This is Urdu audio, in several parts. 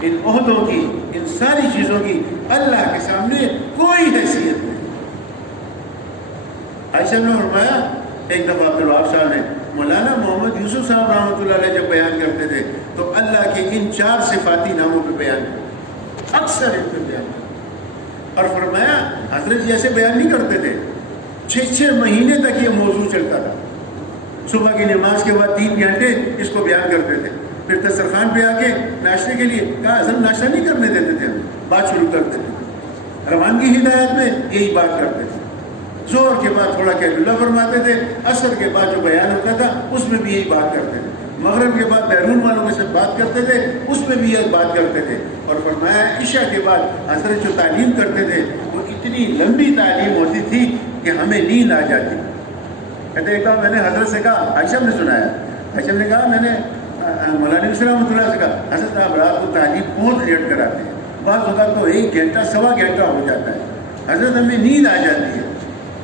ان عہدوں کی، ان ساری چیزوں کی اللہ کے سامنے کوئی حیثیت نہیں۔ عائشہ نے فرمایا ایک دفعہ عبدالوہاب صاحب نے مولانا محمد یوسف صاحب رحمۃ اللہ علیہ جب بیان کرتے تھے تو اللہ کے ان 4 صفاتی ناموں پہ بیان کرتے، اکثر ان پہ بیان کرتے، اور فرمایا حضرت جی ایسے بیان نہیں کرتے تھے، 6 مہینے تک یہ موضوع چلتا تھا۔ صبح کی نماز کے بعد 3 گھنٹے اس کو بیان کرتے تھے، پھر دسترخوان پہ آ کے ناشتے کے لیے کہا حضرت ناشتہ نہیں کرنے دیتے تھے، ہم بات شروع کرتے تھے، روانگی ہدایت میں یہی بات کرتے تھے، ظہر کے بعد تھوڑا کہہ اللہ فرماتے تھے، عصر کے بعد جو بیان ہوتا تھا اس میں بھی یہی بات کرتے تھے، مغرب کے بعد بیرون والوں کے ساتھ بات کرتے تھے اس میں بھی یہی بات کرتے تھے، اور فرمایا عشاء کے بعد حضرت جو تعلیم کرتے تھے وہ اتنی لمبی تعلیم ہوتی تھی کہ ہمیں نیند آ جاتی۔ کہتے ایک بار میں نے حضرت سے کہا، عائشہ نے سنایا، عائشہ نے کہا میں نے مولانا یوسف رحمۃ اللہ سے کہا حضرت آپ رات کو تعلیم بہت لیٹ کراتے ہیں، بعض اوقات تو 1 گھنٹہ 1.25 گھنٹہ ہو جاتا ہے، حضرت ہمیں نیند آ جاتی ہے۔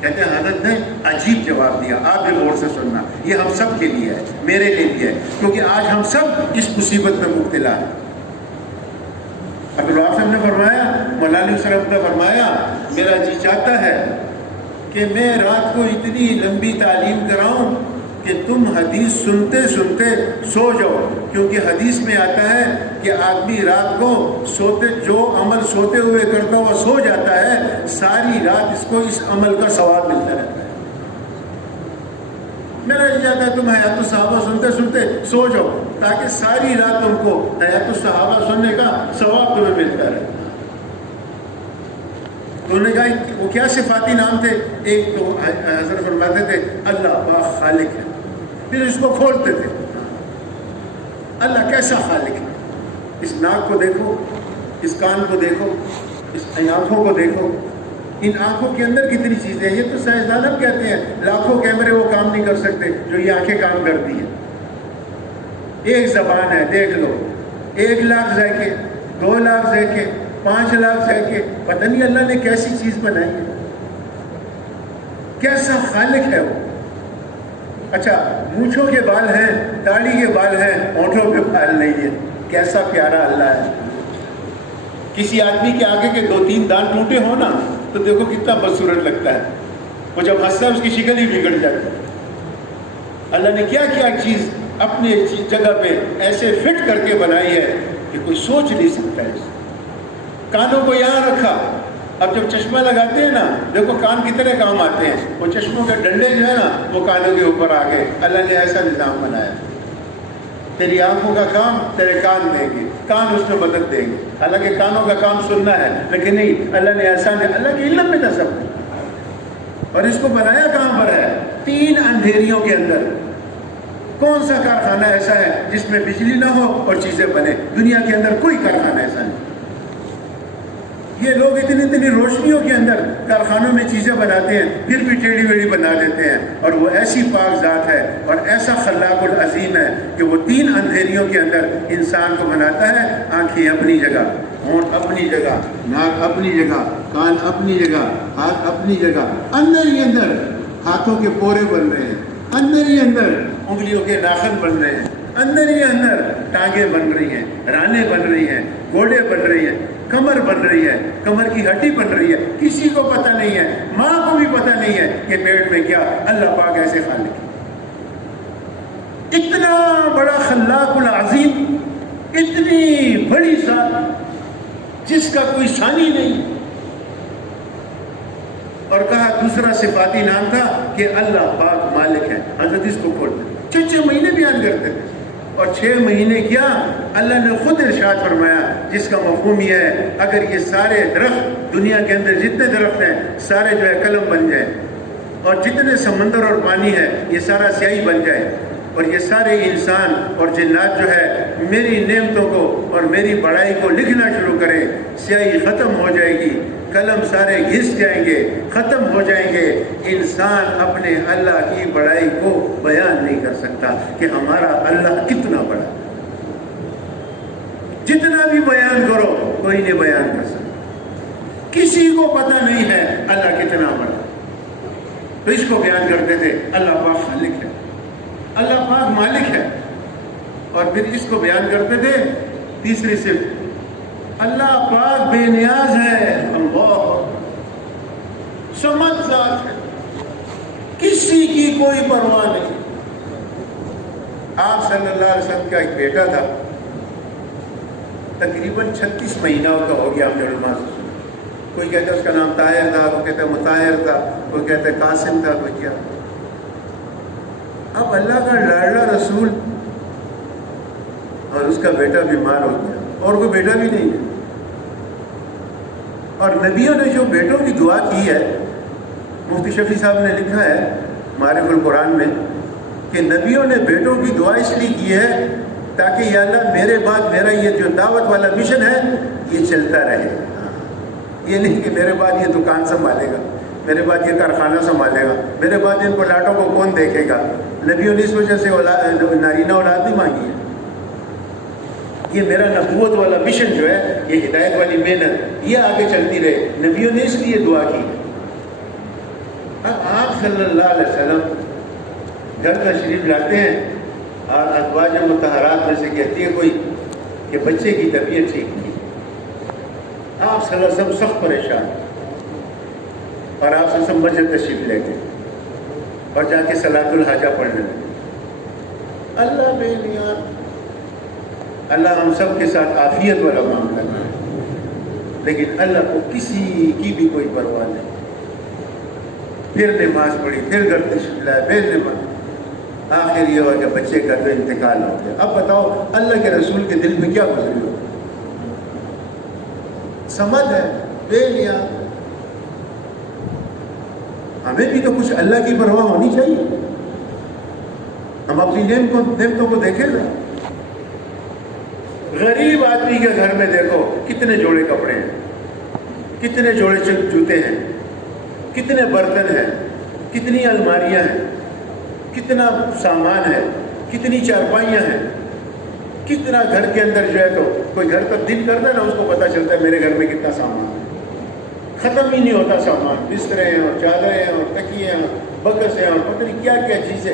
کہتے ہیں حضرت نے عجیب جواب دیا، آپ بھی غور سے سننا، یہ ہم سب کے لیے ہے، میرے لیے بھی ہے، کیونکہ آج ہم سب اس مصیبت میں مبتلا ہیں۔ عبدالوہاب صاحب نے فرمایا، مولانا یوسف رحمۃ اللہ فرمایا میرا جی چاہتا ہے کہ میں رات کو اتنی لمبی تعلیم کراؤں کہ تم حدیث سنتے سنتے سو جاؤ، کیونکہ حدیث میں آتا ہے کہ آدمی رات کو سوتے جو عمل سوتے ہوئے کرتا ہوا سو جاتا ہے، ساری رات اس کو اس عمل کا ثواب ملتا رہتا ہے۔ میرا یہ چاہتا ہے تم حیات الصحابہ سنتے سنتے سو جاؤ تاکہ ساری رات تم کو حیات الصحابہ سننے کا ثواب تمہیں ملتا رہے۔ تو انہوں نے کہا وہ کیا صفاتی نام تھے؟ ایک تو حضرت فرماتے تھے اللہ پاک خالق ہے، پھر اس کو کھولتے تھے اللہ کیسا خالق ہے، اس ناک کو دیکھو، اس کان کو دیکھو، اس آنکھوں کو دیکھو، ان آنکھوں کے اندر کتنی چیزیں ہیں۔ یہ تو سائنسدان اب کہتے ہیں لاکھوں کیمرے وہ کام نہیں کر سکتے جو یہ آنکھیں کام کرتی ہیں۔ ایک زبان ہے دیکھ لو، 1 لاکھ ذائقے، 2 لاکھ ذائقے، 5 لاکھ ذائقے، پتہ نہیں اللہ نے کیسی چیز بنائی ہے، کیسا خالق ہے وہ۔ اچھا مونچھوں کے بال ہیں، داڑھی کے بال ہیں، ہونٹوں کے بال نہیں ہے، کیسا پیارا اللہ ہے۔ کسی آدمی کے آگے کے 2-3 دانت ٹوٹے ہو نا تو دیکھو کتنا بدصورت لگتا ہے، وہ جب ہنستا ہے اس کی شکل ہی بگڑ جاتی ہے۔ اللہ نے کیا کیا چیز اپنے جگہ پہ ایسے فٹ کر کے بنائی ہے کہ کوئی سوچ نہیں سکتا ہے۔ کانوں کو یہاں رکھا، اب جب چشمہ لگاتے ہیں نا دیکھو کان کتنے کام آتے ہیں، وہ چشموں کے ڈنڈے جو ہے نا وہ کانوں کے اوپر آ گئے، اللہ نے ایسا نظام بنایا۔ تیری آنکھوں کا کام تیرے کان دیں گے، کان اس میں مدد دیں گے، حالانکہ کانوں کا کام سننا ہے لیکن نہیں، اللہ نے ایسا نہیں، اللہ کے علم میں تھا سب، اور اس کو بنایا کہاں پر ہے؟ 3 اندھیریوں کے اندر۔ کون سا کارخانہ ایسا ہے جس میں بجلی نہ ہو اور چیزیں بنے؟ دنیا کے اندر کوئی کارخانہ ایسا نہیں۔ یہ لوگ اتنی روشنیوں کے اندر کارخانوں میں چیزیں بناتے ہیں، پھر بھی ٹیڑھی ویڑھی بنا دیتے ہیں، اور وہ ایسی پاک ذات ہے اور ایسا خلاق العظیم ہے کہ وہ 3 اندھیریوں کے اندر انسان کو بناتا ہے۔ آنکھیں اپنی جگہ، ہونٹ اپنی جگہ، ناک اپنی جگہ، کان اپنی جگہ، ہاتھ اپنی جگہ، اندر ہی اندر ہاتھوں کے پورے بن رہے ہیں، اندر ہی اندر انگلیوں کے ناخن بن رہے ہیں، اندر ہی اندر ٹانگیں بن رہی ہیں، رانیں بن رہی ہیں، گوڑے بن رہی ہیں، کمر بن رہی ہے، کمر کی ہڈی بن رہی ہے، کسی کو پتہ نہیں ہے، ماں کو بھی پتہ نہیں ہے کہ پیٹ میں کیا، اللہ پاک ایسے خالق ہے۔ اتنا بڑا خلاق العظیم، اتنی بڑی ذات جس کا کوئی ثانی نہیں، اور کہا دوسرا صفاتی نام تھا کہ اللہ پاک مالک ہے۔ حضرت اس کو کھولتے 6 مہینے بیان کرتے تھے، اور 6 مہینے کیا اللہ نے خود ارشاد فرمایا، جس کا مفہوم یہ ہے اگر یہ سارے درخت دنیا کے اندر جتنے درخت ہیں سارے جو ہے قلم بن جائیں، اور جتنے سمندر اور پانی ہے یہ سارا سیاہی بن جائے، اور یہ سارے انسان اور جنات جو ہے میری نعمتوں کو اور میری بڑائی کو لکھنا شروع کریں، سیاہی ختم ہو جائے گی، قلم سارے گھس جائیں گے، ختم ہو جائیں گے، انسان اپنے اللہ کی بڑائی کو بیان نہیں کر سکتا کہ ہمارا اللہ کتنا بڑا، جتنا بھی بیان کرو کوئی نہیں بیان کر سکتا، کسی کو پتہ نہیں ہے اللہ کتنا بڑا۔ تو اس کو بیان کرتے تھے اللہ پاک خالق ہے، اللہ پاک مالک ہے، اور پھر اس کو بیان کرتے تھے تیسری صفت اللہ پاک بے نیاز ہے، اللہ سمجھ ذات ہے، کسی کی کوئی پرواہ نہیں۔ آپ صلی اللہ علیہ وسلم کا ایک بیٹا تھا، تقریباً 36 مہینوں کا ہو گیا ہمیں علماء سے، کوئی کہتا ہے اس کا نام طاہر تھا، کوئی کہتا ہے مطہر تھا، کوئی کہتا ہے قاسم تھا، کوئی کیا۔ اب اللہ کا لاڈلا رسول اور اس کا بیٹا بیمار ہو گیا، اور کوئی بیٹا بھی نہیں ہے، اور نبیوں نے جو بیٹوں کی دعا کی ہے، مفتی شفیع صاحب نے لکھا ہے معارف القرآن میں کہ نبیوں نے بیٹوں کی دعا اس لیے کی ہے تاکہ یا اللہ میرے بعد میرا یہ جو دعوت والا مشن ہے یہ چلتا رہے، یہ نہیں کہ میرے بعد یہ دکان سنبھالے گا، میرے بعد یہ کارخانہ سنبھالے گا، میرے بعد ان کو لاٹوں کو کون دیکھے گا۔ نبیوں نے اس وجہ سے نارینہ اولاد نہیں مانگی ہے، یہ میرا نبوت والا مشن جو ہے، یہ ہدایت والی محنت یہ آگے چلتی رہے، نبیوں نے اس لیے دعا کی۔ اب آپ صلی اللہ علیہ وسلم گھر کا شریف لاتے ہیں اور ازواج مطہرات میں سے کہتی ہے کوئی کہ بچے کی طبیعت ٹھیک نہیں، آپ صلی اللہ علیہ وسلم سخت پریشان، اور آپ صلی اللہ علیہ وسلم مسجد تشریف لے گئے اور جا کے صلاۃ الحاجہ پڑھنے لگے۔ اللہ بے نیاز، اللہ ہم سب کے ساتھ عافیت والا معاملہ کرے، لیکن اللہ کو کسی کی بھی کوئی پرواہ نہیں۔ پھر نماز پڑھی، پھر گھر تشریف لائے، پھر نماز، آخر یہ ہوا کہ بچے کا تو انتقال ہو گیا۔ اب بتاؤ اللہ کے رسول کے دل میں کیا گزری ہو؟ سمجھ ہے بے نیاز۔ ہمیں بھی تو کچھ اللہ کی پرواہ ہونی چاہیے، ہم اپنی نعمتوں کو دیکھیں نا۔ غریب آدمی کے گھر میں دیکھو کتنے جوڑے کپڑے ہیں، کتنے جوڑے جوتے ہیں، کتنے برتن ہیں، کتنی الماریاں ہیں، کتنا سامان ہے، کتنی چارپائیاں ہیں، کتنا گھر کے اندر جو ہے تو کوئی گھر تبدیل کرتا ہے نا اس کو پتہ چلتا ہے میرے گھر میں کتنا سامان ہے، ختم ہی نہیں ہوتا سامان، بسترے ہیں اور چادریں ہیں اور تکیے ہیں، بکس ہیں اور پتہ نہیں کیا کیا چیزیں،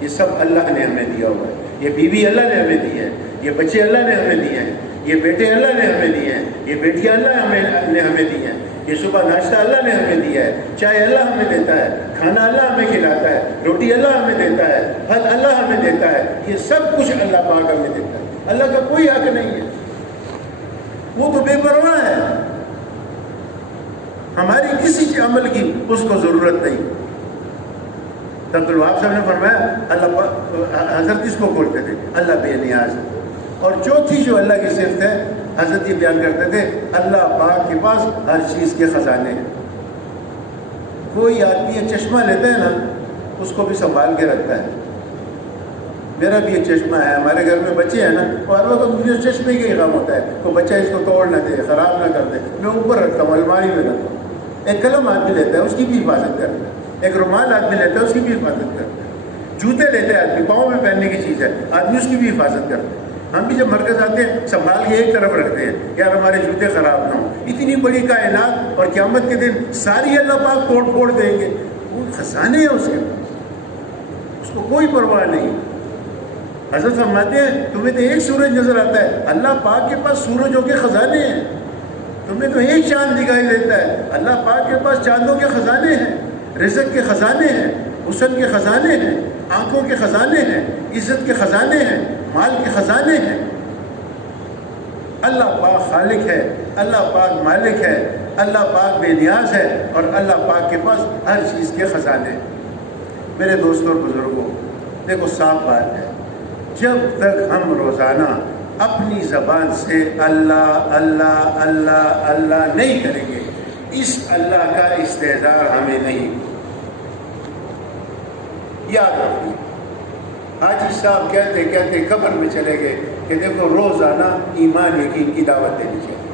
یہ سب اللہ نے ہمیں دیا ہوا ہے۔ یہ بیوی اللہ نے ہمیں دی ہے، یہ بچے اللہ نے ہمیں دیے ہیں، یہ بیٹے اللہ نے ہمیں دیے ہیں، یہ بیٹیاں اللہ نے ہمیں دی ہیں، یہ صبح ناشتہ اللہ نے ہمیں دیا ہے، چائے اللہ ہمیں دیتا ہے، کھانا اللہ ہمیں کھلاتا ہے، روٹی اللہ ہمیں دیتا ہے، پھل اللہ ہمیں دیتا ہے، یہ سب کچھ اللہ پاک ہمیں دیتا ہے۔ اللہ کا کوئی حق نہیں ہے، وہ تو بے پرواہ ہے، ہماری کسی عمل کی اس کو ضرورت نہیں۔ عبد الوہاب صاحب نے فرمایا اللہ حضرت اس کو بولتے تھے اللہ بے نیاز ہے، اور چوتھی جو اللہ کی صفت ہے حضرت یہ بیان کرتے تھے اللہ پاک کے پاس ہر چیز کے خزانے ہیں۔ کوئی آدمی یہ چشمہ لیتا ہے نا اس کو بھی سنبھال کے رکھتا ہے، میرا بھی یہ چشمہ ہے، ہمارے گھر میں بچے ہیں نا تو ہر وقت مجھے چشمے کا ہی غم ہوتا ہے، تو بچہ اس کو توڑ نہ دے، خراب نہ کر دے، میں اوپر رکھتا ہوں، الماری میں رکھتا ہوں۔ ایک قلم آدمی لیتا ہے اس کی بھی حفاظت کرتا ہے، ایک رومال آدمی لیتا ہے اس کی بھی حفاظت کرتا ہے، جوتے لیتے ہیں آدمی پاؤں میں پہننے کی چیز ہے آدمی اس کی بھی حفاظت کرتا ہے۔ ہم بھی جب مرکز آتے ہیں سنبھال کے ایک طرف رکھتے ہیں یار ہمارے جوتے خراب نہ ہوں۔ اتنی بڑی کائنات اور قیامت کے دن ساری اللہ پاک توڑ پھوڑ دیں گے، وہ خزانے ہیں اس کے پاس، اس کو کوئی پرواہ نہیں۔ حضرت فرماتے ہیں تمہیں تو ایک سورج نظر آتا ہے، اللہ پاک کے پاس سورجوں کے خزانے ہیں، تمہیں تو ایک چاند دکھائی دیتا ہے، اللہ پاک کے پاس چاندوں کے خزانے ہیں، رزق کے خزانے ہیں، حسن کے خزانے ہیں، آنکھوں کے خزانے ہیں، عزت کے خزانے ہیں، مال کے خزانے ہیں۔ اللہ پاک خالق ہے، اللہ پاک مالک ہے، اللہ پاک بے نیاز ہے، اور اللہ پاک کے پاس ہر چیز کے خزانے ہیں۔ میرے دوستوں اور بزرگوں دیکھو صاف بات ہے، جب تک ہم روزانہ اپنی زبان سے اللہ اللہ اللہ اللہ نہیں کریں گے اس اللہ کا استحضار ہمیں نہیں۔ یاد رکھیے حاجی صاحب کہتے کہتے قبر میں چلے گئے کہ دیکھو روزانہ ایمان یقین کی دعوت دینی چاہیے،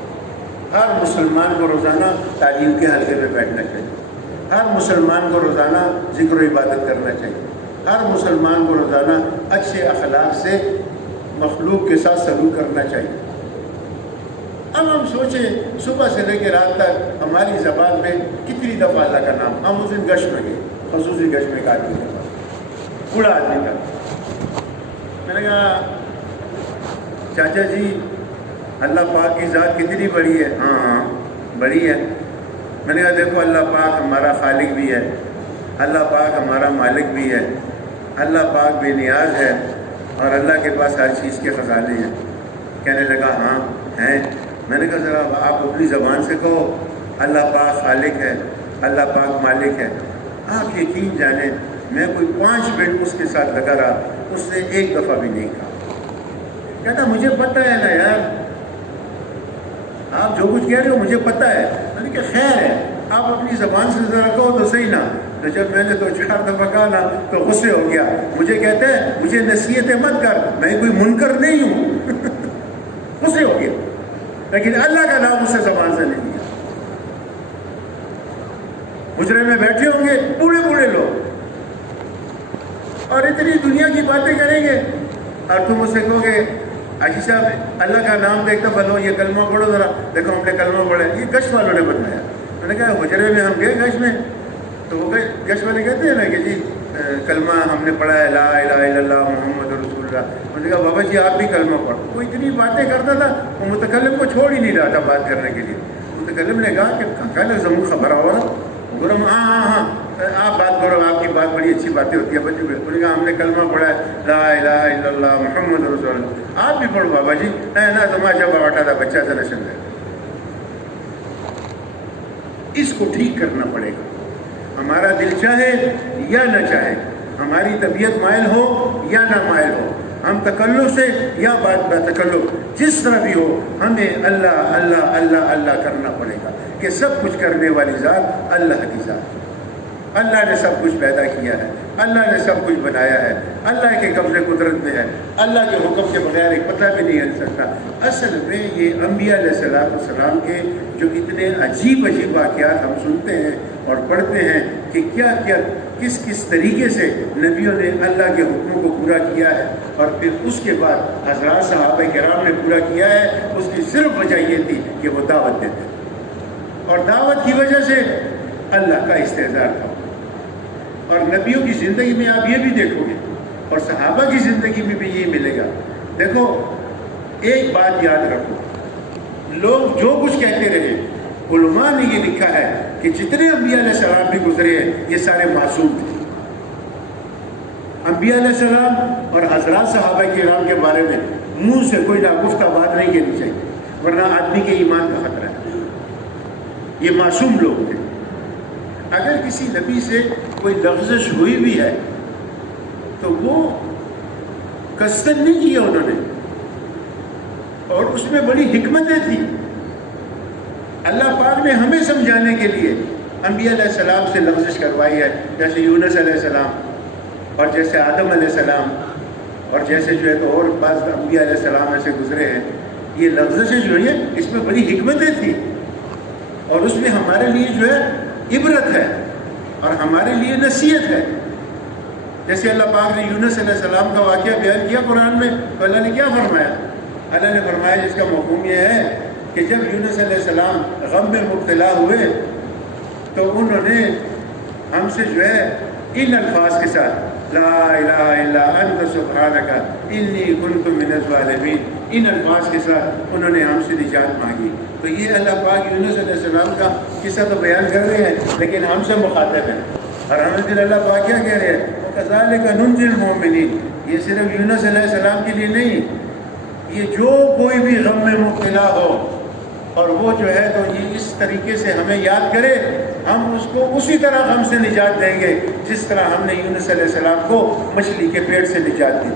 ہر مسلمان کو روزانہ تعلیم کے حلقے میں بیٹھنا چاہیے، ہر مسلمان کو روزانہ ذکر و عبادت کرنا چاہیے، ہر مسلمان کو روزانہ اچھے اخلاق سے مخلوق کے ساتھ سلوک کرنا چاہیے۔ اب ہم سوچیں صبح سے لے کے رات تک ہماری زبان میں کتنی دفعہ اللہ کا نام، ہم اس دن گشت میں گئے، خصوصی گشت میں آدمی کا بوڑھا آدمی کا، میں نے کہا چاچا جی اللہ پاک کی ذات کتنی بڑی ہے؟ ہاں ہاں بڑی ہے۔ میں نے کہا دیکھو اللہ پاک ہمارا خالق بھی ہے، اللہ پاک ہمارا مالک بھی ہے، اللہ پاک بے نیاز ہے اور اللہ کے پاس ہر چیز کے خزانے ہیں۔ کہنے لگا ہاں ہیں۔ میں نے کہا ذرا آپ اپنی زبان سے کہو اللہ پاک خالق ہے، اللہ پاک مالک ہے۔ آپ یقین جانیں میں کوئی 5 منٹ اس کے ساتھ لگا رہا، اس نے ایک دفعہ بھی نہیں کہا۔ کہتا مجھے پتہ ہے نا یار، آپ جو کچھ کہہ رہے ہو مجھے پتہ ہے۔ میں نے کہا خیر ہے، آپ اپنی زبان سے ذرا کہو تو صحیح نا۔ تو جب میں نے 2-4 دفعہ کہا نا تو غصے ہو گیا۔ مجھے کہتے ہیں مجھے نصیحتیں مت کر، میں کوئی منکر نہیں ہوں۔ غصے ہو گیا، لیکن اللہ کا نام اس سے زبان سے نہیں لیا۔ مجرے میں بیٹھے ہوں گے بوڑھے بوڑھے لوگ اور اتنی دنیا کی باتیں کریں گے اور تم اسے کہو گے حاجی صاحب اللہ کا نام دیکھتا بھلو یہ کلمہ پڑھو ذرا، دیکھو ہم نے کلمہ پڑھا ہے۔ یہ گش والوں نے بتایا۔ میں نے کہا حجرے میں ہم گئے گش میں تو وہ گش والے کہتے ہیں نا کہ جی کلمہ ہم نے پڑھا ہے لا الہ الا اللہ محمد رسول اللہ۔ میں نے کہا بابا جی آپ بھی کلمہ پڑھو۔ وہ اتنی باتیں کرتا تھا، وہ متکلم کو چھوڑ ہی نہیں رہا تھا بات کرنے کے لیے۔ متکلم نے کہا کہ کل ضرور خبر ہوا گرم، ہاں ہاں ہاں آپ بات کرو، آپ کی بات بڑی اچھی باتیں ہوتی ہے بچے۔ انہوں نے کہا ہم نے کلمہ پڑھا ہے لا الہ الا اللہ محمد رسول اللہ۔ آپ بھی پڑھو بابا جی، ہے نا تماشا باٹا تھا بچہ تھا نشن ہے۔ اس کو ٹھیک کرنا پڑے گا، ہمارا دل چاہے یا نہ چاہے، ہماری طبیعت مائل ہو یا نہ مائل ہو، ہم تکلف سے یا بات با تکلف جس طرح بھی ہو، ہمیں اللہ اللہ اللہ اللہ کرنا پڑے گا کہ سب کچھ کرنے والی ذات اللہ کی ذات ہے۔ اللہ نے سب کچھ پیدا کیا ہے، اللہ نے سب کچھ بنایا ہے، اللہ کے قبضے قدرت میں ہے، اللہ کے حکم کے بغیر ایک پتہ بھی نہیں ہل سکتا۔ اصل میں یہ انبیاء علیہ السلام کے جو اتنے عجیب عجیب واقعات ہم سنتے ہیں اور پڑھتے ہیں کہ کیا کیا کس کس طریقے سے نبیوں نے اللہ کے حکموں کو پورا کیا ہے اور پھر اس کے بعد حضرات صحابہ کرام نے پورا کیا ہے، اس کی صرف وجہ یہ تھی کہ وہ دعوت دیتے اور دعوت کی وجہ سے اللہ کا استحضار تھا۔ اور نبیوں کی زندگی میں آپ یہ بھی دیکھو گے اور صحابہ کی زندگی میں بھی یہ ملے گا۔ دیکھو ایک بات یاد رکھو، لوگ جو کچھ کہتے رہے، علماء نے یہ لکھا ہے کہ جتنے انبیاء علیہ السلام بھی گزرے ہیں یہ سارے معصوم تھے۔ انبیاء علیہ السلام اور حضرات صحابہ کرام کے بارے میں منہ سے کوئی ناگفتہ بات نہیں کہنی چاہیے، ورنہ آدمی کے ایمان کا خطرہ ہے۔ یہ معصوم لوگ تھے۔ اگر کسی نبی سے کوئی لغزش ہوئی بھی ہے تو وہ قصدن نہیں کیا انہوں نے، اور اس میں بڑی حکمتیں تھیں۔ اللہ پاک نے ہمیں سمجھانے کے لیے انبیاء علیہ السلام سے لغزش کروائی ہے، جیسے یونس علیہ السلام اور جیسے آدم علیہ السلام اور جیسے جو ہے تو اور بعض انبیاء علیہ السلام ایسے گزرے ہیں۔ یہ لغزشیں جو ہیں اس میں بڑی حکمتیں تھیں اور اس میں ہمارے لیے جو ہے عبرت ہے اور ہمارے لیے نصیحت ہے۔ جیسے اللہ پاک نے یونس علیہ السلام کا واقعہ بیان کیا قرآن میں، تو اللہ نے کیا فرمایا؟ اللہ نے فرمایا جس کا مفہوم یہ ہے کہ جب یونس علیہ السلام غم میں مبتلا ہوئے تو انہوں نے ہم سے جو ہے ان الفاظ کے ساتھ لا الہ الا انت سبحانک انی کنت من الظالمین، ان الفاظ کے ساتھ انہوں نے ہم سے نجات مانگی۔ تو یہ اللہ پاک یونس علیہ السلام کا قصہ تو بیان کر رہے ہیں لیکن ہم سے مخاطب ہیں، اور ہمیں پھر اللہ پاک کیا کہہ رہے ہیں؟ وَكَذَلِكَ نُنْجِي الْمُؤْمِنِينَ۔ یہ صرف یونس علیہ السلام کے لیے نہیں، یہ جو کوئی بھی غم میں مبتلا ہو اور وہ جو ہے تو یہ اس طریقے سے ہمیں یاد کرے، ہم اس کو اسی طرح غم سے نجات دیں گے جس طرح ہم نے یونس علیہ السلام کو مچھلی کے پیٹ سے نجات دی۔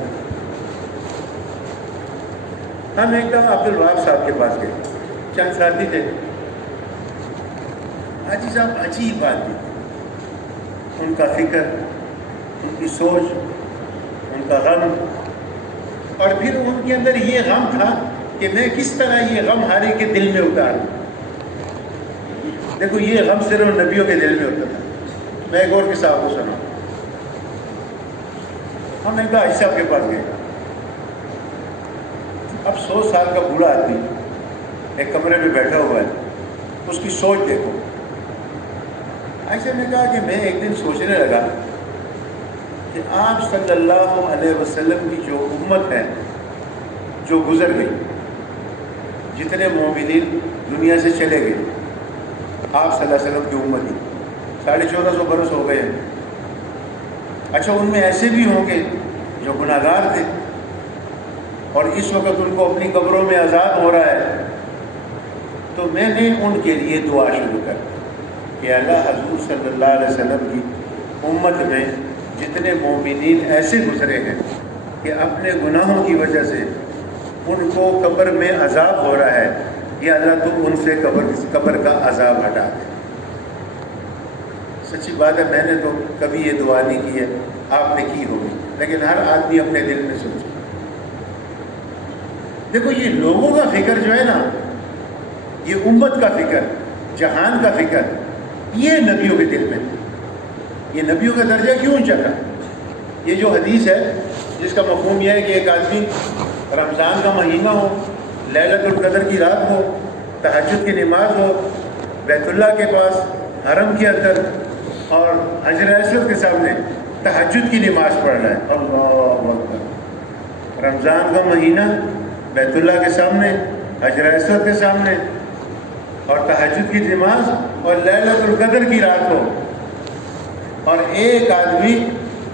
ہم ایک دفعہ عبد الوہاب صاحب کے پاس گئے، چند ساتھی تھے۔ حاجی صاحب عجیب بات تھی، ان کا فکر، ان کی سوچ، ان کا غم، اور پھر ان کے اندر یہ غم تھا کہ میں کس طرح یہ غم ہارے کے دل میں اتاروں۔ دیکھو یہ غم صرف نبیوں کے دل میں ہوتا تھا۔ میں ایک اور قصہ آپ کو سناؤں۔ ہم ایک حاجی صاحب کے پاس گئے، اب 100 سال کا بوڑھا آدمی ایک کمرے میں بیٹھا ہوا ہے، اس کی سوچ دیکھو۔ ایسے نے کہا کہ میں ایک دن سوچنے لگا کہ آپ صلی اللہ علیہ وسلم کی جو امت ہے جو گزر گئی، جتنے مومنین دنیا سے چلے گئے آپ صلی اللہ علیہ وسلم کی امت ہی 1450 برس ہو گئے ہیں. اچھا ان میں ایسے بھی ہوں گے جو گناہ گار تھے اور اس وقت ان کو اپنی قبروں میں عذاب ہو رہا ہے. تو میں نے ان کے لیے دعا شروع کر دی کہ اللہ حضور صلی اللہ علیہ وسلم کی امت میں جتنے مومنین ایسے گزرے ہیں کہ اپنے گناہوں کی وجہ سے ان کو قبر میں عذاب ہو رہا ہے، یا اللہ تو ان سے قبر کا عذاب ہٹا دے. سچی بات ہے میں نے تو کبھی یہ دعا نہیں کی ہے، آپ نے کی ہوگی، لیکن ہر آدمی اپنے دل میں سوچے. دیکھو یہ لوگوں کا فکر جو ہے نا، یہ امت کا فکر، جہان کا فکر، یہ نبیوں کے دل میں، یہ نبیوں کا درجہ کیوں چڑھا؟ یہ جو حدیث ہے جس کا مفہوم یہ ہے کہ ایک آدمی رمضان کا مہینہ ہو، لیلۃ القدر کی رات ہو، تہجد کی نماز ہو، بیت اللہ کے پاس حرم کے اندر اور حجر اسود کے سامنے تہجد کی نماز پڑھ رہا ہے. اللہ اکبر. رمضان کا مہینہ، بیت اللہ کے سامنے، حجر اسود کے سامنے اور تہجد کی نماز اور لیلۃ القدر کی رات ہو، اور ایک آدمی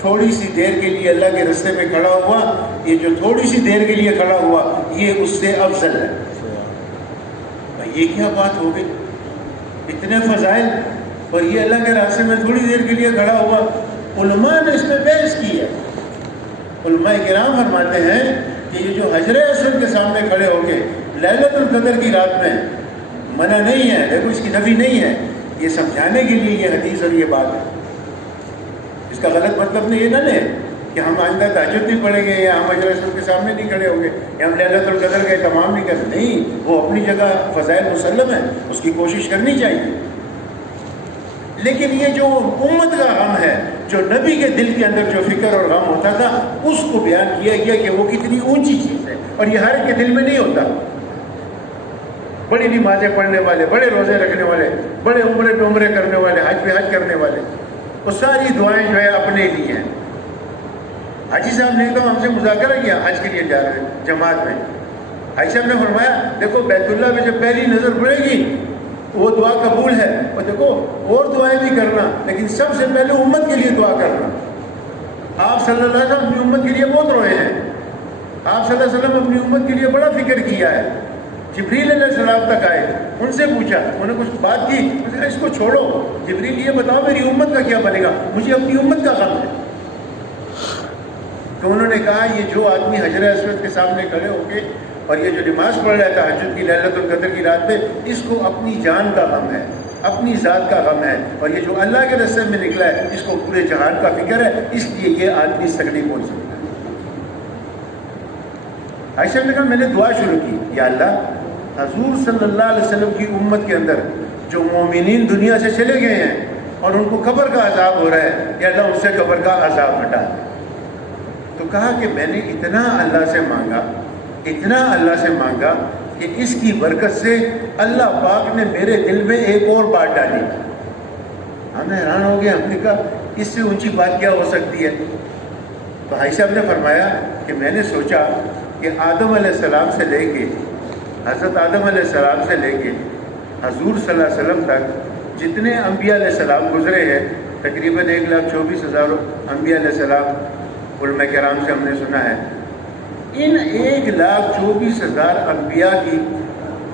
تھوڑی سی دیر کے لیے اللہ کے راستے میں کھڑا ہوا. یہ جو تھوڑی سی دیر کے لیے کھڑا ہوا یہ اس سے افضل ہے. یہ کیا بات ہو گئی؟ اتنے فضائل اور یہ اللہ کے راستے میں تھوڑی دیر کے لیے کھڑا ہوا. علماء نے اس میں بحث کی ہے. علماء کرام فرماتے ہیں کہ یہ جو حجر اسود کے سامنے کھڑے ہو کے لیلۃ القدر کی رات میں منع نہیں ہے، دیکھو اس کی نفی نہیں ہے، یہ سمجھانے کے لیے یہ حدیث اور یہ بات ہے. اس کا غلط مطلب نہیں یہ نہ لیں کہ ہم آئندہ تہجد نہیں پڑھیں گے یا ہم حجر اسود کے سامنے نہیں کھڑے ہوں گے یا ہم لیلۃ القدر کا اہتمام نہیں کریں. نہیں، وہ اپنی جگہ فضائل مسلم ہے، اس کی کوشش کرنی چاہیے. لیکن یہ جو امت کا غم ہے، جو نبی کے دل کے اندر جو فکر اور غم ہوتا تھا، اس کو بیان کیا گیا کہ وہ کتنی اونچی چیز ہے، اور یہ ہر ایک کے دل میں نہیں ہوتا. بڑی نمازیں پڑھنے والے، بڑے روزے رکھنے والے، بڑے عمرے پہ عمرے کرنے والے، حج پہ حج کرنے والے، وہ ساری دعائیں جو ہے اپنے لیے ہیں. حاجی صاحب نے تو ہم سے مذاکرہ کیا، حج کے لیے جا رہے ہیں جماعت میں. حاجی صاحب نے فرمایا دیکھو بیت اللہ میں جب پہلی نظر پڑے گی وہ دعا قبول ہے، اور دیکھو اور دعائیں بھی کرنا، لیکن سب سے پہلے امت کے لیے دعا کرنا. آپ صلی اللہ علیہ وسلم اپنی امت کے لیے بہت روئے ہیں. آپ صلی اللہ علیہ وسلم اپنی امت کے لیے بڑا فکر کیا ہے. جبریل علیہ السلام تک آئے، ان سے پوچھا، انہوں نے کچھ بات کی، اس کو چھوڑو، جبریل یہ بتاؤ میری امت کا کیا بنے گا، مجھے اپنی امت کا غم ہے. تو انہوں نے کہا یہ جو آدمی حجر اسود کے سامنے کھڑے ہو کے اور یہ جو نماز پڑھ رہا ہے تہجد کی لیلۃ القدر کی رات میں، اس کو اپنی جان کا غم ہے، اپنی ذات کا غم ہے، اور یہ جو اللہ کے راستے میں نکلا ہے اس کو پورے جہان کا فکر ہے، اس لیے یہ آدمی اس تک نہیں پہنچ سکتا. عائشہ نے کہا میں نے دعا شروع کی، یا اللہ حضور صلی اللہ علیہ وسلم کی امت کے اندر جو مومنین دنیا سے چلے گئے ہیں اور ان کو قبر کا عذاب ہو رہا ہے، یا اللہ ان سے قبر کا عذاب ہٹا دے. تو کہا کہ میں نے اتنا اللہ سے مانگا، اتنا اللہ سے مانگا کہ اس کی برکت سے اللہ پاک نے میرے دل میں ایک اور بات ڈالی. ہم حیران ہو گئے، ہم نے کہا اس سے اونچی بات کیا ہو سکتی ہے؟ تو بھائی صاحب نے فرمایا کہ میں نے سوچا کہ آدم علیہ السلام سے لے کے حضرت آدم علیہ السلام سے لے کے حضور صلی اللہ علیہ وسلم تک جتنے انبیاء علیہ السلام گزرے ہیں، تقریباً 1,24,000 انبیاء علیہ السلام علماء کرام سے ہم نے سنا ہے، ان 1,24,000 انبیاء کی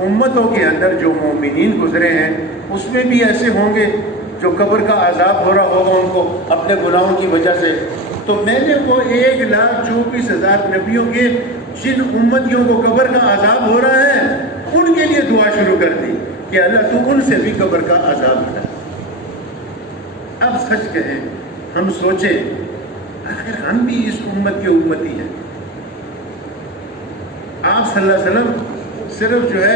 امتوں کے اندر جو مومنین گزرے ہیں اس میں بھی ایسے ہوں گے جو قبر کا عذاب ہو رہا ہوگا ان کو اپنے گناہوں کی وجہ سے. تو میں نے وہ 1,24,000 نبیوں کے جن امتیوں کو قبر کا عذاب ہو رہا ہے ان کے لیے دعا شروع کر دی کہ اللہ تو ان سے بھی قبر کا عذاب ہٹا. اب سچ کہیں، ہم سوچیں اگر ہم بھی اس امت کے امتی ہیں، آپ صلی اللہ علیہ وسلم صرف جو ہے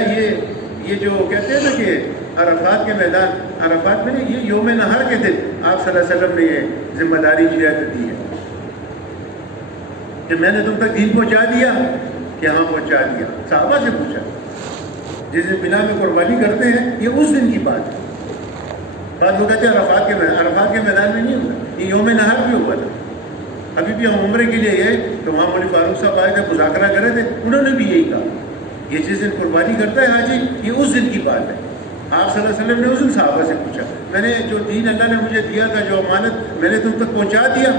یہ جو کہتے ہیں نا کہ عرفات کے میدان، عرفات میں نہیں، یہ یوم نہر کے دن آپ صلی اللہ علیہ وسلم نے یہ ذمہ داری جو ہے دی ہے کہ میں نے تم تک دین پہنچا دیا، کہ ہاں پہنچا دیا. صحابہ سے پوچھا، جس دن بنا میں قربانی کرتے ہیں یہ اس دن کی بات ہے. بعض لوگ کہتے ہیں عرفات کے میدان میں نہیں ہوتا، یہ یوم نہر بھی ہوا تھا. ابھی بھی ہم عمرے کے لیے گئے تو وہاں مولوی فاروق صاحب آئے تھے، مذاکرہ کر رہے تھے، انہوں نے بھی یہی کہا یہ جس دن قربانی کرتا ہے حاجی، یہ اس دن کی بات ہے۔ آپ صلی اللہ علیہ وسلم نے اس دن صحابہ سے پوچھا، میں نے جو دین اللہ نے مجھے دیا تھا، جو امانت میں نے تم تک پہنچا دیا؟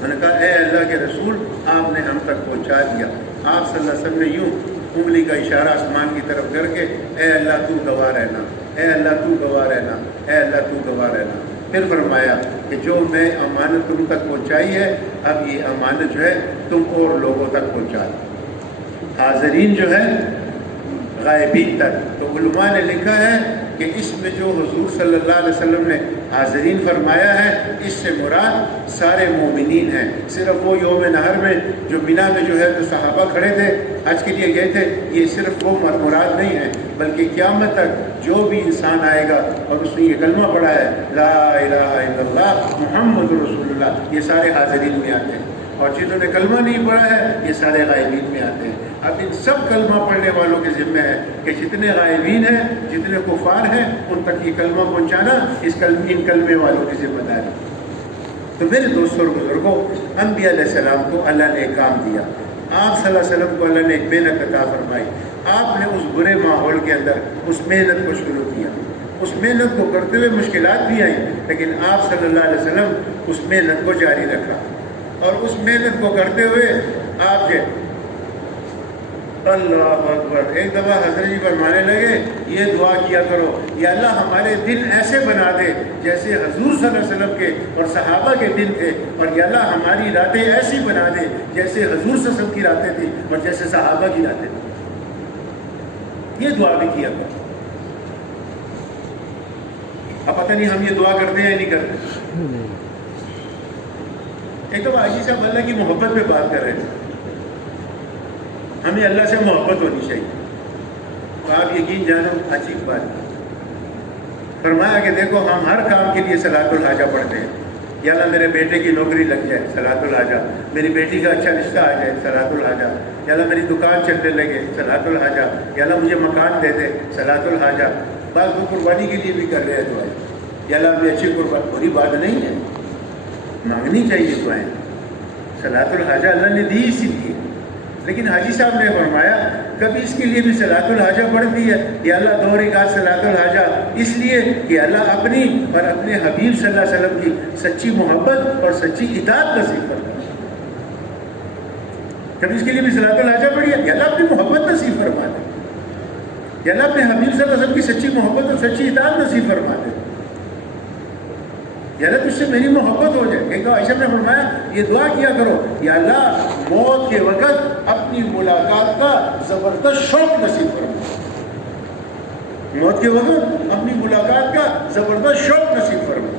میں نے کہا اے اللہ کے رسول، آپ نے ہم تک پہنچا دیا۔ آپ صلی اللہ علیہ وسلم نے یوں انگلی کا اشارہ آسمان کی طرف کر کے اے اللہ تو گواہ رہنا، اے اللہ تو گواہ رہنا، اے اللہ تو گواہ رہنا۔ پھر فرمایا کہ جو میں امانت تم تک پہنچائی ہے، اب یہ امانت جو ہے تم اور لوگوں تک پہنچا دو، حاضرین جو ہے غائبین تک۔ تو علماء نے لکھا ہے کہ اس میں جو حضور صلی اللہ علیہ وسلم نے حاضرین فرمایا ہے، اس سے مراد سارے مومنین ہیں۔ صرف وہ یوم نہر میں جو مینا میں جو ہے تو صحابہ کھڑے تھے، حج کے لیے گئے تھے، یہ صرف وہ مراد نہیں ہے، بلکہ قیامت تک جو بھی انسان آئے گا اور اس نے یہ کلمہ پڑھا ہے لا الہ الا اللہ محمد رسول اللہ، یہ سارے حاضرین میں آتے ہیں، اور جنہوں نے کلمہ نہیں پڑھا ہے یہ سارے غائبین میں آتے ہیں۔ اب ان سب کلمہ پڑھنے والوں کے ذمہ ہے کہ جتنے غائبین ہیں، جتنے کفار ہیں، ان تک یہ کلمہ پہنچانا ان کلمے والوں کی ذمہ داری۔ تو میرے دوستوں اور بزرگوں، انبیاء علیہ السلام کو اللہ نے ایک کام دیا، آپ صلی اللہ علیہ وسلم کو اللہ نے ایک محنت عطا فرمائی۔ آپ نے اس برے ماحول کے اندر اس محنت کو شروع کیا، اس محنت کو کرتے ہوئے مشکلات بھی آئیں، لیکن آپ صلی اللہ علیہ وسلم اس محنت کو جاری رکھا، اور اس محنت کو کرتے ہوئے آپ کے اللہ اکبر ایک دفعہ حضرت جی فرمانے لگے یہ دعا کیا کرو، یا اللہ ہمارے دن ایسے بنا دے جیسے حضور صلی اللہ علیہ وسلم کے اور صحابہ کے دن تھے، اور یا اللہ ہماری راتیں ایسی بنا دے جیسے حضور صلی اللہ علیہ وسلم کی راتیں تھیں اور جیسے صحابہ کی راتیں تھیں۔ یہ دعا بھی کیا کرو۔ اب پتہ نہیں ہم یہ دعا کرتے ہیں یا نہیں کرتے۔ ایک دفعہ حاجی صاحب اللہ کی محبت پہ بات کر رہے تھے، ہمیں اللہ سے محبت ہونی چاہیے۔ تو آپ یقین جانو عجیب بات فرمایا کہ دیکھو ہم ہر کام کے لیے صلاۃ الحاجہ پڑھتے ہیں، یا اللہ میرے بیٹے کی نوکری لگ جائے صلاۃ الحاجہ، میری بیٹی کا اچھا رشتہ آ جائے صلاۃ الحاجہ، یا اللہ میری دکان چلنے لگے صلاۃ الحاجہ، یا اللہ مجھے مکان دے دے صلاۃ الحاجہ۔ بعض وہ قربانی کے لیے بھی کر رہے ہیں دعائیں، یا اللہ ہمیں اچھی قربانی، بری بات نہیں ہے، مانگنی چاہیے دعائیں۔ صلاۃ الحاجہ اللہ نے دی اسی لیے، لیکن حاجی صاحب نے فرمایا کبھی اس کے لیے بھی صلاۃ الحاجہ پڑھ دی ہے، یا اللہ دو رکعت صلاۃ الحاجہ، اس لیے کہ اللہ اپنی اور اپنے حبیب صلی اللہ علیہ وسلم کی سچی محبت اور سچی اطاعت نصیب فرمائے۔ کبھی اس کے لیے بھی صلاۃ الحاجہ پڑھی ہے، یا اللہ اپنی محبت نصیب فرما دے، یا اللہ اپنے حبیب صلی اللہ علیہ وسلم کی سچی محبت اور سچی اطاعت نصیب فرما دے، یا اللہ تجھ سے میری محبت ہو جائے۔ ایک عائشہ نے فرمایا یہ دعا کیا کرو، یا اللہ موت کے وقت اپنی ملاقات کا زبردست شوق نصیب فرما، موت کے وقت اپنی ملاقات کا زبردست شوق نصیب فرما۔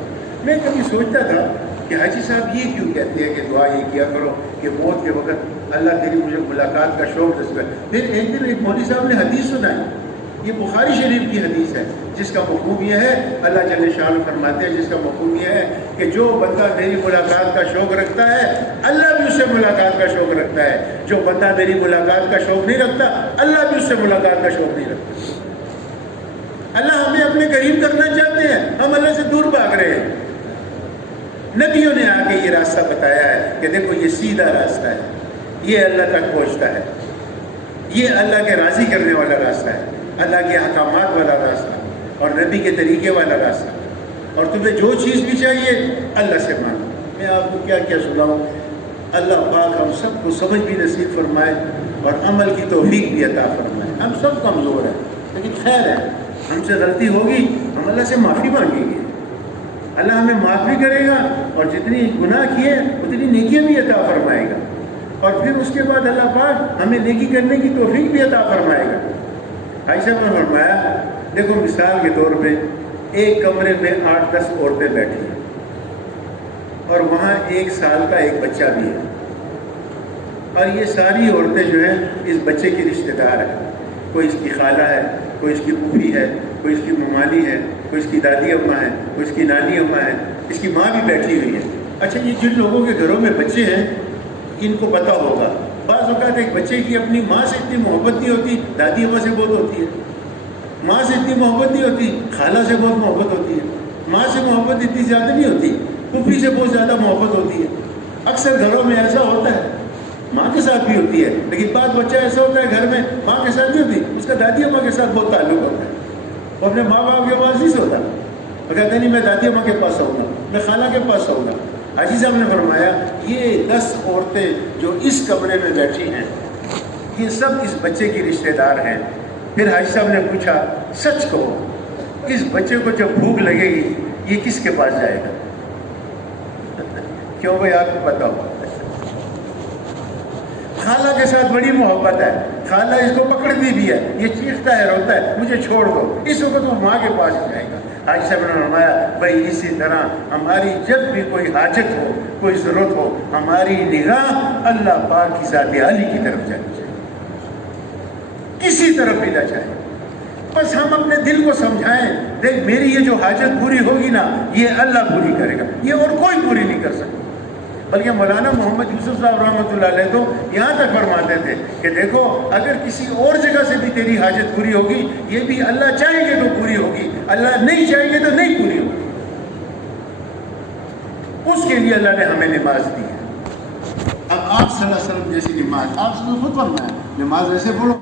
میں کبھی سوچتا تھا کہ حاجی صاحب یہ کیوں کہتے ہیں کہ دعا یہ کیا کرو کہ موت کے وقت اللہ تیری مجھے ملاقات کا شوق نصیب کرے۔ پھر ایک دن ایک مولوی صاحب نے حدیث سنائی، یہ بخاری شریف کی حدیث ہے، جس کا مفہوم یہ ہے، اللہ جل شان فرماتے ہیں جس کا مفہوم یہ ہے کہ جو بندہ میری ملاقات کا شوق رکھتا ہے اللہ بھی اس سے ملاقات کا شوق رکھتا ہے، جو بندہ میری ملاقات کا شوق نہیں رکھتا اللہ بھی اس سے ملاقات کا شوق نہیں رکھتا۔ اللہ ہمیں اپنے قریب کرنا چاہتے ہیں، ہم اللہ سے دور بھاگ رہے ہیں۔ نبیوں نے آ کے یہ راستہ بتایا ہے کہ دیکھو یہ سیدھا راستہ ہے، یہ اللہ تک پہنچتا ہے، یہ اللہ کے راضی کرنے والا راستہ ہے، اللہ کے احکامات والا راستہ اور نبی کے طریقے والا راستہ، اور تمہیں جو چیز بھی چاہیے اللہ سے مانگو۔ میں آپ کو کیا کیا سناؤں، اللہ پاک ہم سب کو سمجھ بھی نصیب فرمائے اور عمل کی توفیق بھی عطا فرمائے۔ ہم سب کمزور ہیں، لیکن خیر ہے، ہم سے غلطی ہوگی ہم اللہ سے معافی مانگیں گے، اللہ ہمیں معاف بھی کرے گا، اور جتنی گناہ کیے اتنی نیکیاں بھی عطا فرمائے گا، اور پھر اس کے بعد اللہ پاک ہمیں نیکی کرنے کی توفیق بھی عطا فرمائے گا۔ بھائی صاحب نے فرمایا دیکھو مثال کے طور پہ ایک کمرے میں 8-10 عورتیں بیٹھی ہیں، اور وہاں 1 سال کا ایک بچہ بھی ہے، اور یہ ساری عورتیں جو ہیں اس بچے کی رشتہ دار ہیں، کوئی اس کی خالہ ہے، کوئی اس کی پھوپھی ہے، کوئی اس کی ممانی ہے، کوئی اس کی دادی اماں ہے، کوئی اس کی نانی اماں ہے، اس کی ماں بھی بیٹھی ہوئی ہے۔ اچھا یہ جن لوگوں کے گھروں میں بچے ہیں ان کو پتہ ہوگا، بعض اوقات ایک بچے کی اپنی ماں سے اتنی محبت نہیں ہوتی، دادی اماں سے بہت ہوتی ہے، ماں سے اتنی محبت نہیں ہوتی، خالہ سے بہت محبت ہوتی ہے، ماں سے محبت اتنی زیادہ نہیں ہوتی، پھوپھی سے بہت زیادہ محبت ہوتی ہے۔ اکثر گھروں میں ایسا ہوتا ہے ماں کے ساتھ بھی ہوتی ہے، لیکن بعض بچہ ایسا ہوتا ہے گھر میں ماں کے ساتھ نہیں ہوتی، اس کا دادی اماں کے ساتھ بہت تعلق ہوتا ہے، وہ اپنے ماں باپ کے پاس نہیں سوتا، وہ کہتے نہیں میں دادی اماں کے پاس سوؤں گا، میں خالہ کے پاس سوؤں گا۔ حاجی صاحب نے فرمایا یہ 10 عورتیں جو اس کمرے میں بیٹھی ہیں یہ سب اس بچے کی رشتہ دار ہیں۔ پھر حاجی صاحب نے پوچھا سچ کہو اس بچے کو جب بھوک لگے گی یہ کس کے پاس جائے گا؟ کیوں بھائی آپ کو پتا ہو؟ خالہ کے ساتھ بڑی محبت ہے، خالہ اس کو پکڑتی بھی ہے، یہ چیختا ہے روتا ہے مجھے چھوڑ دو، اس وقت وہ ماں کے پاس جائے گا۔ حاجی صاحب نے فرمایا بھائی اسی طرح ہماری جب بھی کوئی حاجت ہو کوئی ضرورت ہو ہماری نگاہ اللہ پاک کی ذات عالی کی طرف جانی چاہیے، کسی طرف بھی نہ جائے، بس ہم اپنے دل کو سمجھائیں دیکھ میری یہ جو حاجت پوری ہوگی نا یہ اللہ پوری کرے گا، یہ اور کوئی پوری نہیں کر سکتا۔ بلکہ مولانا محمد یوسف صاحب رحمۃ اللہ علیہ تو یہاں تک فرماتے تھے کہ دیکھو اگر کسی اور جگہ سے بھی تیری حاجت پوری ہوگی یہ بھی اللہ چاہیں گے تو پوری ہوگی، اللہ نہیں چاہیں گے تو نہیں پوری ہوگی۔ اس کے لیے اللہ نے ہمیں نماز دی ہے۔ اب آپ صلی اللہ علیہ وسلم جیسی نماز آپ سے خود فرمایا نماز ایسے پڑھو